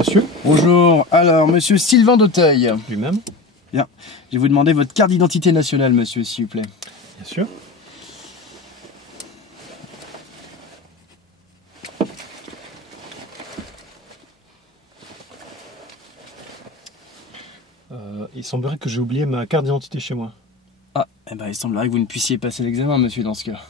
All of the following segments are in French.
monsieur. Bonjour, alors monsieur Sylvain d'Auteuil. Lui-même. Bien, je vais vous demander votre carte d'identité nationale, monsieur, s'il vous plaît. Bien sûr. Il semblerait que j'ai oublié ma carte d'identité chez moi. Ah, eh ben il semblerait que vous ne puissiez passer l'examen, monsieur, dans ce cas.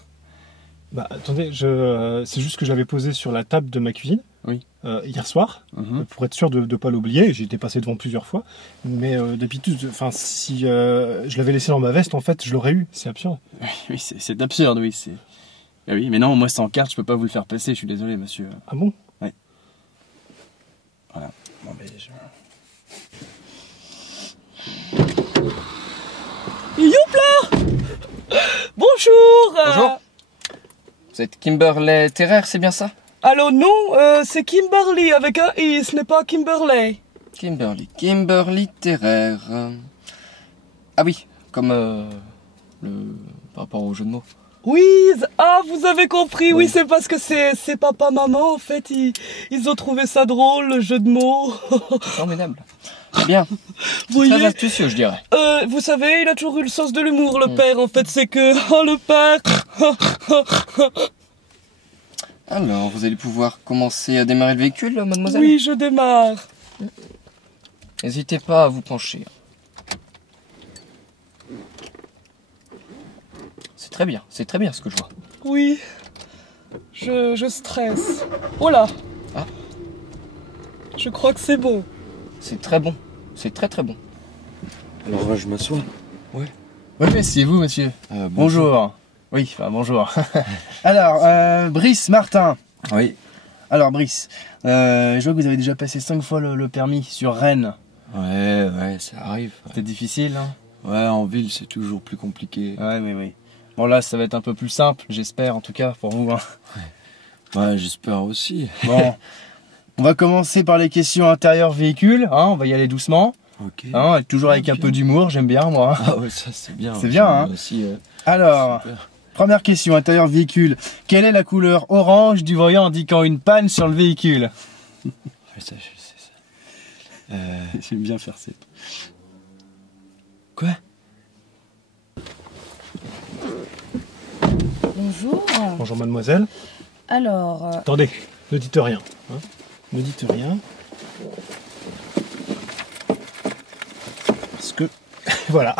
Bah attendez, c'est juste que je l'avais posé sur la table de ma cuisine Oui. Hier soir, pour être sûr de ne pas l'oublier. J'ai été passé devant plusieurs fois, mais d'habitude, enfin si je l'avais laissé dans ma veste, en fait, je l'aurais eu. C'est absurde. Oui, c'est absurde, oui. Ah oui, mais non, moi sans carte, je peux pas vous le faire passer, je suis désolé, monsieur. Ah bon? Oui. Voilà. Bon, mais Youpla! Bonjour! Bonjour. Vous êtes Kimberley Terrer, c'est bien ça? Alors non, c'est Kimberly avec un I, ce n'est pas Kimberley. Kimberley Terrer. Ah oui, comme par rapport au jeu de mots. Oui, vous avez compris, oui, c'est parce que c'est papa-maman, en fait, ils ont trouvé ça drôle, le jeu de mots. Formidable. Bien. Vous voyez, Très astucieux, je dirais. vous savez, il a toujours eu le sens de l'humour, le père, en fait, c'est que, le père. Alors, vous allez pouvoir commencer à démarrer le véhicule, mademoiselle? Oui, je démarre. N'hésitez pas à vous pencher. C'est très bien ce que je vois. Oui, je stresse. Oh là. Ah. Je crois que c'est bon. C'est très bon. C'est très très bon. Alors je m'assois. oui, mais c'est vous, monsieur. Bonjour. Oui, enfin bonjour. Alors, Brice Martin. Oui. Alors, Brice, je vois que vous avez déjà passé 5 fois le permis sur Rennes. Ouais, ça arrive. C'était difficile, hein? Ouais, en ville, c'est toujours plus compliqué. Ouais, oui. Bon, là, ça va être un peu plus simple, j'espère, en tout cas, pour vous. Hein. Ouais, j'espère aussi. Bon, on va commencer par les questions intérieures véhicule, hein, on va y aller doucement. Ok. Hein, toujours avec un peu d'humour, j'aime bien, moi. Ah ouais, ça c'est bien. C'est bien, hein. Aussi, Alors, super. première question, intérieur véhicule. Quelle est la couleur orange du voyant indiquant une panne sur le véhicule? Ouais, ça, je sais ça. J'aime bien faire ça. Quoi? Bonjour. Bonjour mademoiselle. Alors, Attendez, ne dites rien. Hein. Ne dites rien. Parce que... voilà.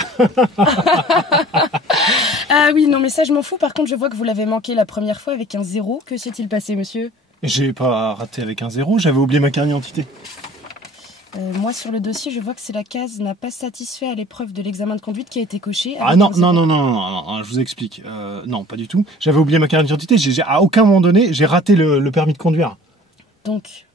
ah oui, non mais ça je m'en fous. Par contre, je vois que vous l'avez manqué la première fois avec un 0. Que s'est-il passé, monsieur? J'ai pas raté avec un 0, j'avais oublié ma carte d'identité. Moi sur le dossier, je vois que c'est la case n'a pas satisfait à l'épreuve de l'examen de conduite qui a été cochée. Ah non, je vous explique. Non, pas du tout. J'avais oublié ma carte d'identité, à aucun moment donné, j'ai raté le permis de conduire. Donc,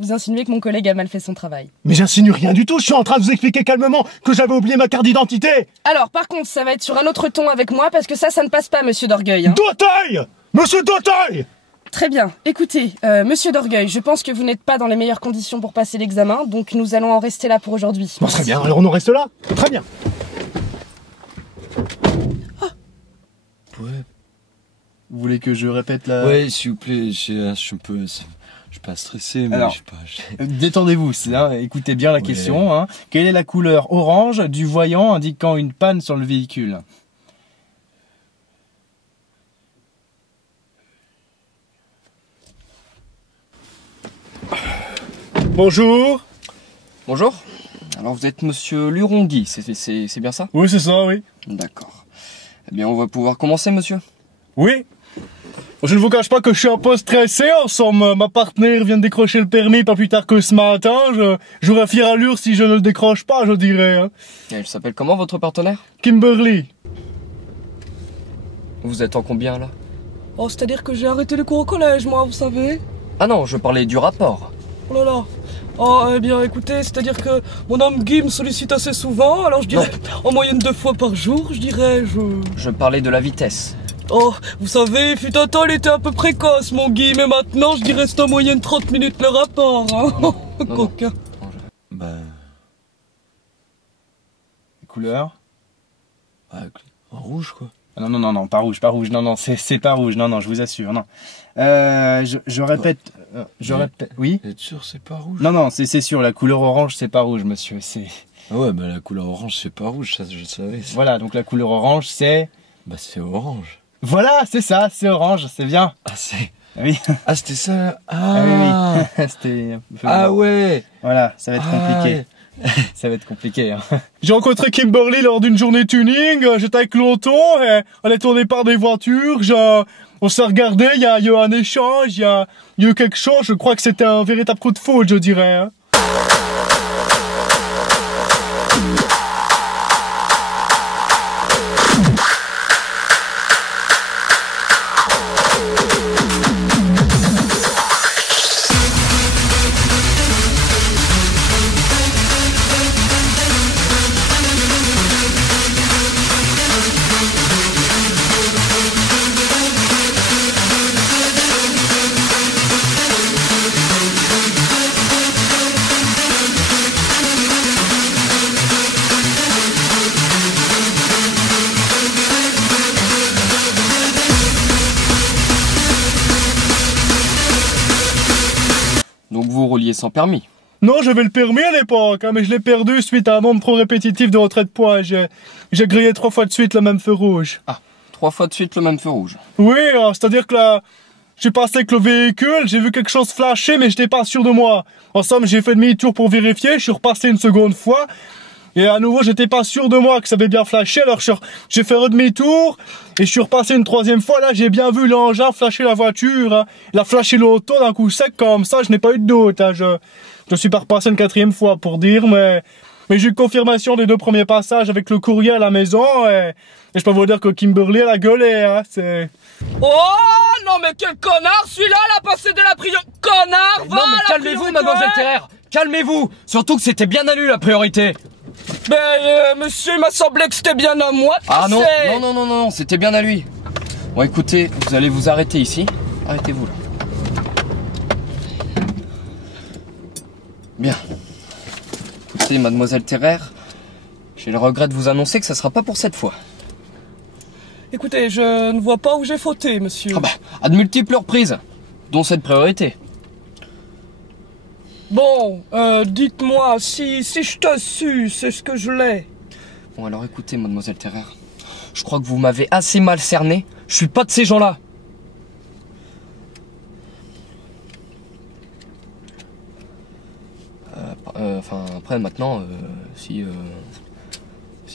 vous insinuez que mon collègue a mal fait son travail. Mais j'insinue rien du tout, je suis en train de vous expliquer calmement que j'avais oublié ma carte d'identité. Alors, par contre, ça va être sur un autre ton avec moi parce que ça ne passe pas, monsieur d'Orgueil. Hein. d'Auteuil! Monsieur d'Auteuil! Très bien. Écoutez, monsieur d'Orgueil, je pense que vous n'êtes pas dans les meilleures conditions pour passer l'examen, donc nous allons en rester là pour aujourd'hui. Bon, très bien, alors on en reste là. Très bien. Ouais. Vous voulez que je répète la... Ouais, s'il vous plaît, je suis un peu... Je suis pas stressé, mais Alors, je sais pas... Détendez-vous, écoutez bien la question. Hein. Quelle est la couleur orange du voyant indiquant une panne sur le véhicule? Bonjour. Bonjour. Alors vous êtes monsieur Lurongui, c'est bien ça? Oui, c'est ça, oui. D'accord. Eh bien on va pouvoir commencer, monsieur. Oui. Je ne vous cache pas que je suis un peu stressé. En somme, ma partenaire vient de décrocher le permis pas plus tard que ce matin. J'aurais fière allure si je ne le décroche pas, je dirais. Hein. Et elle s'appelle comment, votre partenaire? Kimberly. Vous êtes en combien, là? Oh, c'est-à-dire que j'ai arrêté les cours au collège, moi, vous savez. Ah non, je parlais du rapport. Oh là là. Oh, eh bien, écoutez, c'est-à-dire que mon homme Guy me sollicite assez souvent, alors je dirais, en moyenne 2 fois par jour, je dirais, Je parlais de la vitesse. Oh, vous savez, fut un temps, il était un peu précoce, mon Guy, mais maintenant, je dirais, c'est en moyenne 30 minutes le rapport, hein. Coquin. Bah... Les couleurs? Ouais, en rouge, quoi. Ah non, pas rouge, non, c'est pas rouge, non, je vous assure, non. Je répète, J'aurais peut-être... Oui? Vous êtes sûr c'est pas rouge? Non, c'est sûr, la couleur orange, c'est pas rouge, monsieur. C'est... Ah ouais, bah la couleur orange c'est pas rouge, ça je le savais. Ça. Voilà, donc la couleur orange, c'est... Bah c'est orange. Voilà, c'est ça, c'est orange, c'est bien. Ah c'est... Oui. Ah c'était ça. Ah oui. C'était... Ah ouais. Voilà, ça va être compliqué. Ça va être compliqué. Hein. J'ai rencontré Kimberly lors d'une journée tuning, j'étais avec Longton, et elle est tournée par des voitures, on s'est regardé, il y a eu un échange, il y a eu quelque chose, je crois que c'était un véritable coup de foudre, je dirais. Hein. Donc vous rouliez sans permis? Non, j'avais le permis à l'époque, hein, mais je l'ai perdu suite à un nombre trop répétitif de retrait de points. J'ai grillé 3 fois de suite le même feu rouge. Ah, 3 fois de suite le même feu rouge. Oui, c'est-à-dire que là, j'ai passé avec le véhicule, j'ai vu quelque chose flasher, mais j'étais pas sûr de moi. En somme, j'ai fait demi-tour pour vérifier, je suis repassé une seconde fois, et à nouveau, j'étais pas sûr de moi que ça avait bien flashé, alors j'ai fait demi-tour, et je suis repassé une 3e fois, là, j'ai bien vu l'engin flasher la voiture, hein. Il a flashé l'auto d'un coup sec comme ça, je n'ai pas eu de doute, hein. Je suis pas repassé une 4e fois pour dire, mais j'ai eu confirmation des 2 premiers passages avec le courrier à la maison, et je peux vous dire que Kimberly, elle a gueulé, hein, c'est... Oh non mais quel connard celui-là, elle a passé de la priorité. Connard, va Non mais à la calmez-vous priorité. mademoiselle Terrer. Calmez-vous. Surtout que c'était bien à lui la priorité. Ben monsieur, il m'a semblé que c'était bien à moi. Ah non, non, c'était bien à lui. Bon écoutez, vous allez vous arrêter ici. Arrêtez-vous là. Bien. Écoutez mademoiselle Terrer, j'ai le regret de vous annoncer que ça sera pas pour cette fois. Écoutez, je ne vois pas où j'ai fauté, monsieur. Ah bah, à de multiples reprises, dont cette priorité. Bon, dites-moi, si je te su, c'est ce que je l'ai. Bon alors écoutez mademoiselle Terrer, je crois que vous m'avez assez mal cerné. Je suis pas de ces gens-là. Enfin après maintenant, si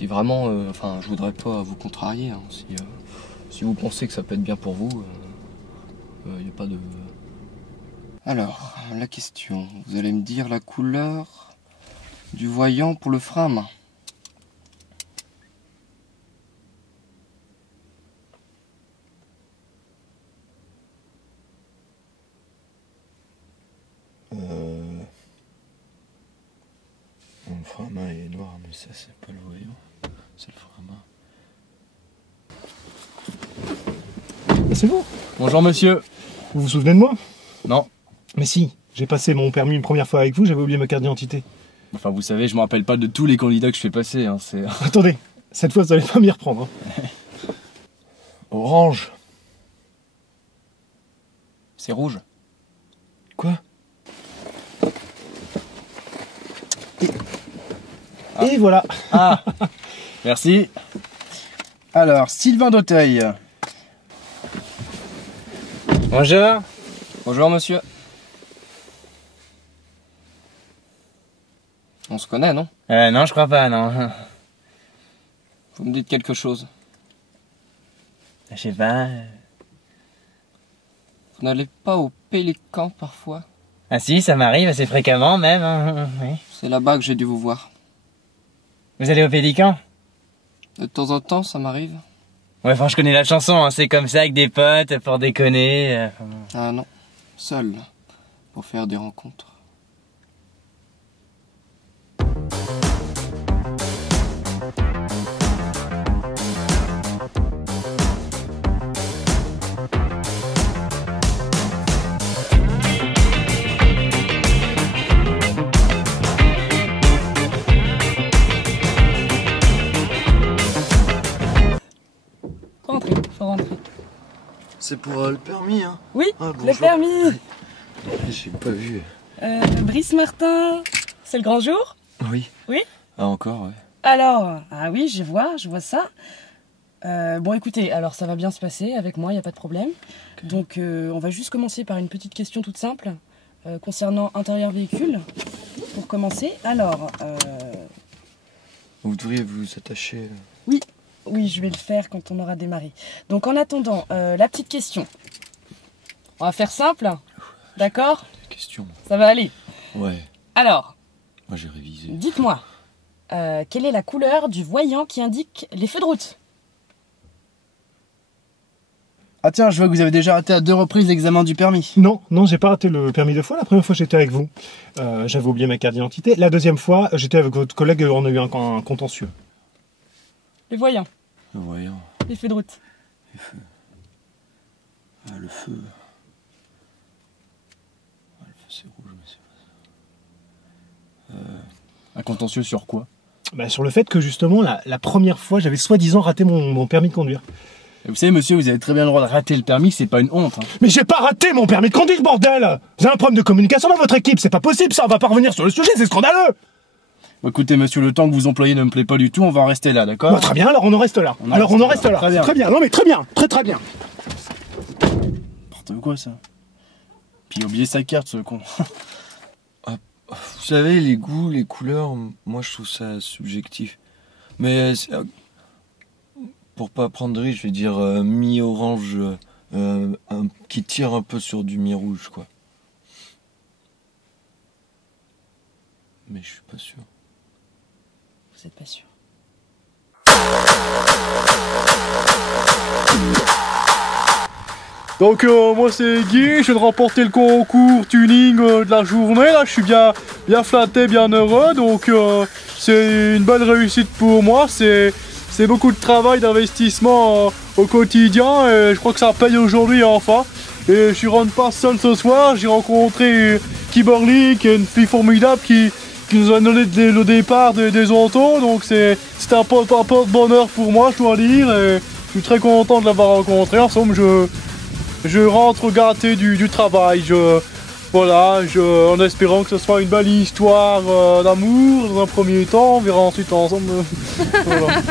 vraiment, enfin je voudrais pas vous contrarier. Hein, si vous pensez que ça peut être bien pour vous, il n'y a pas de... Alors, la question, vous allez me dire la couleur du voyant pour le frein. Le frein à main est noir, mais ça c'est pas le voyant, c'est le frein à main. C'est vous? Bonjour monsieur. Vous vous souvenez de moi? Non. Mais si, j'ai passé mon permis une première fois avec vous, j'avais oublié ma carte d'identité. Enfin vous savez, je me rappelle pas de tous les candidats que je fais passer, hein, c'est... Attendez, cette fois vous allez pas m'y reprendre. Hein. Orange. C'est rouge. Quoi? Et voilà. Ah. Merci. Alors, Sylvain d'Auteuil. Bonjour. Bonjour monsieur. On se connaît, non? Non, je crois pas, non. Vous me dites quelque chose? Je sais pas. Vous n'allez pas au Pélican parfois? Ah si, ça m'arrive assez fréquemment même. Hein. Oui. C'est là-bas que j'ai dû vous voir. Vous allez au Pélican? De temps en temps, ça m'arrive. Ouais, enfin, je connais la chanson, hein. C'est comme ça avec des potes pour déconner. Ah non, seul, pour faire des rencontres. Faut rentrer. C'est pour le permis, hein? Oui, Ah, le bonjour. permis. J'ai pas vu. Brice Martin, c'est le grand jour? Oui. Oui? Ah, encore, ouais. Alors, ah oui, je vois ça. Bon, écoutez, alors ça va bien se passer avec moi, il n'y a pas de problème. Okay. Donc, on va juste commencer par une petite question toute simple concernant intérieur véhicule. Pour commencer, alors... Vous devriez vous attacher. Oui, oui, je vais le faire quand on aura démarré. Donc, en attendant, la petite question. On va faire simple, d'accord? Question. Ça va aller. Ouais. Alors, moi j'ai révisé. Dites-moi, quelle est la couleur du voyant qui indique les feux de route? Ah tiens, je vois que vous avez déjà raté à 2 reprises l'examen du permis. Non, j'ai pas raté le permis 2 fois. La première fois, j'étais avec vous. J'avais oublié ma carte d'identité. La deuxième fois, j'étais avec votre collègue et on a eu un contentieux. Les voyants. Le voyant. Les feux de route. Les feux. Ah, le feu. Ah, le feu, c'est rouge, mais c'est pas ça. Un contentieux sur quoi? Bah, sur le fait que justement, la première fois, j'avais soi-disant raté mon permis de conduire. Et vous savez, monsieur, vous avez très bien le droit de rater le permis, c'est pas une honte. Hein. Mais j'ai pas raté mon permis de conduire, bordel! Vous avez un problème de communication dans votre équipe, c'est pas possible ça, on va pas revenir sur le sujet, c'est scandaleux! Bon, écoutez, monsieur, le temps que vous employez ne me plaît pas du tout, on va en rester là, d'accord? Bah, très bien, alors on en reste là. On en reste là. Très bien. Non mais très bien, très bien. N'importe quoi, ça. Puis il a oublié sa carte, ce con. Vous savez, les goûts, les couleurs, moi je trouve ça subjectif. Mais pour pas prendre de risque, je vais dire mi-orange qui tire un peu sur du mi-rouge, quoi. Mais je suis pas sûr. Vous êtes pas sûr? Donc moi c'est Guy, je viens de remporter le concours tuning de la journée, là je suis bien flatté, bien heureux, donc c'est une belle réussite pour moi, c'est beaucoup de travail, d'investissement au quotidien et je crois que ça paye aujourd'hui enfin. Et je rentre pas seul ce soir, j'ai rencontré Kimberly qui est une fille formidable qui nous a donné le départ des autos, donc c'est un porte-bonheur pour moi je dois dire, et je suis très content de l'avoir rencontré. En somme je rentre gâté du travail, en espérant que ce soit une belle histoire d'amour dans un premier temps, on verra ensuite ensemble. Voilà.